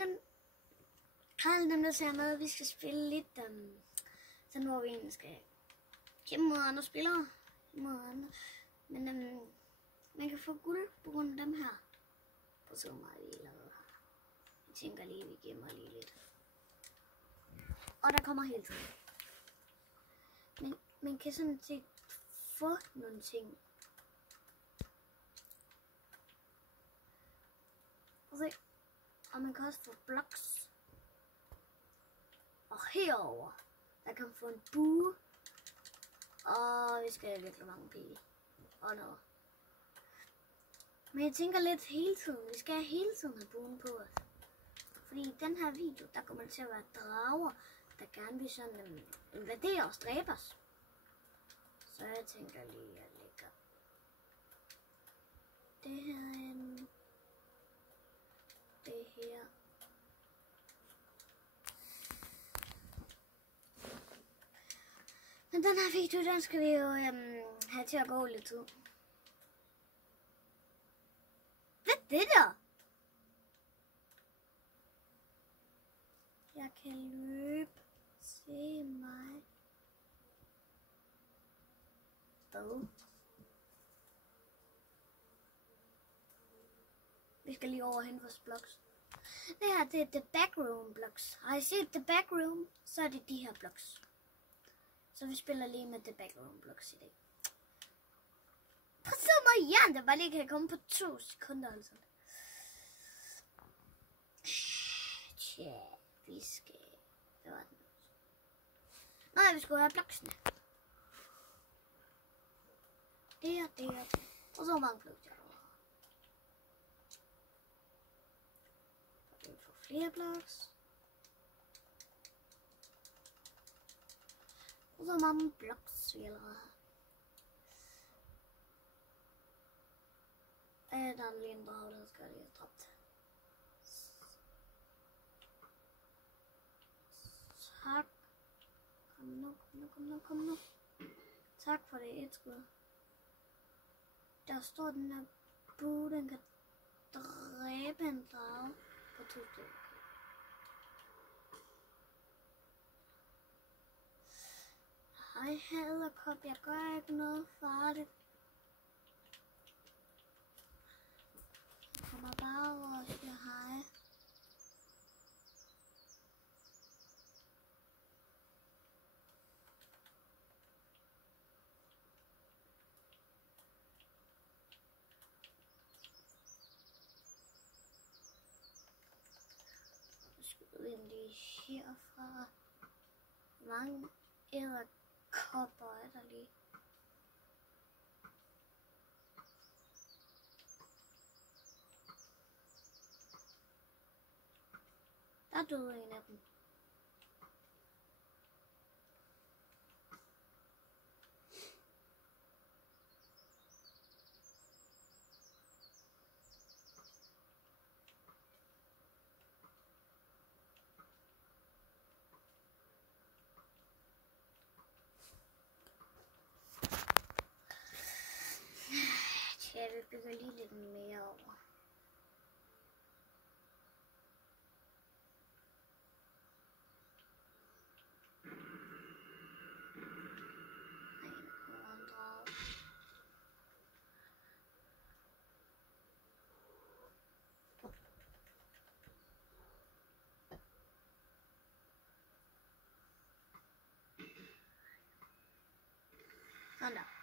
alle dem, der ser med, vi skal spille lidt, sådan hvor vi egentlig skal kæmpe mod andre spillere, men man kan få guld på grund af dem her. På så meget vi lavet her. Jeg tænker lige, vi gemmer lige lidt. Og der kommer hele tiden. Men man kan sådan set få nogle ting. Og man kan også få blocks. Og herover der kan man få en bue. Og vi skal have virkelig mange penge. Og noget. Men jeg tænker lidt hele tiden. Vi skal hele tiden have buen på os. Fordi i den her video, der kommer det til at være drager, der gerne vil sådan invadere os, dræbe os. Så jeg tænker lige, at jeg lægger det her ind. Det her. Men den her video, den skal vi jo have til at gå lidt tid. Hvad er det der? Jeg kan løbe. Se mig. Hvad? Vi skal lige over hen vores blocks. Det her, det er The Backroom blocks. Har I set The Backroom? Så er det de her blocks. Så vi spiller lige med The Backroom blocks i dag. Prøv så meget jern, der bare lige kan komme på 2 sekunder altså. Tja, vi skal... Hvad var den? Nej, vi skulle have bloksene. Der. Og så mange blocks der var. Og vi får flere blocks. Og så mange blocks vi allerede har. Der er lige en drage, der skal lige have dræbt. Tak. Kom nu. Tak for det et skud. Der står den her bue, den kan dræbe en drage på 2 stykker. Hej haderkop, jeg gør ikke noget farligt. Jeg kommer bare over og siger hej. Jeg skyder ind lige herfra. Mange edderkopper er der lige. Der døde en af dem. Ja, vi bygger lige lidt mere over. Sådan der.